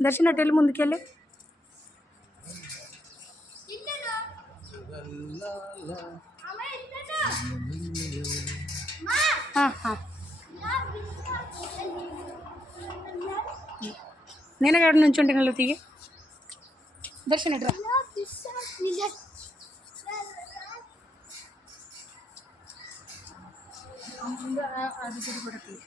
దర్శన అటు ముందుకెళ్ళి నేను ఎక్కడ నుంచి ఉంటే నెల తీగి దర్శన ఎట్రా అది కూడా తీయ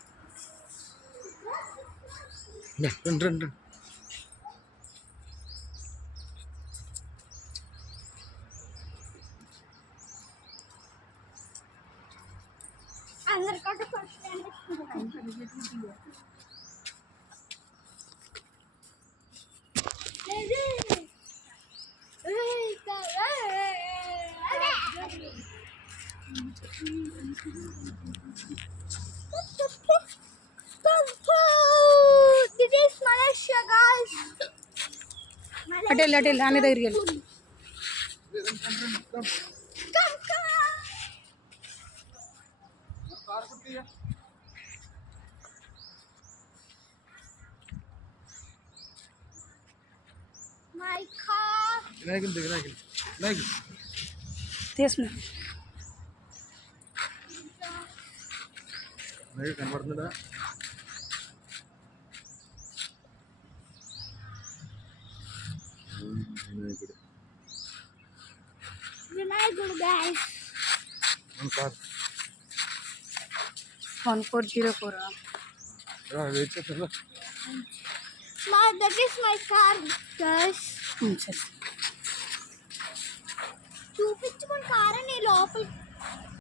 అటెల్ అనే దగ్గరికి వెళ్ళి తీసుకున్నా కనబడుతుందా వినాయకుడు గైస్ 1404 that is my car guys. సరే చూపి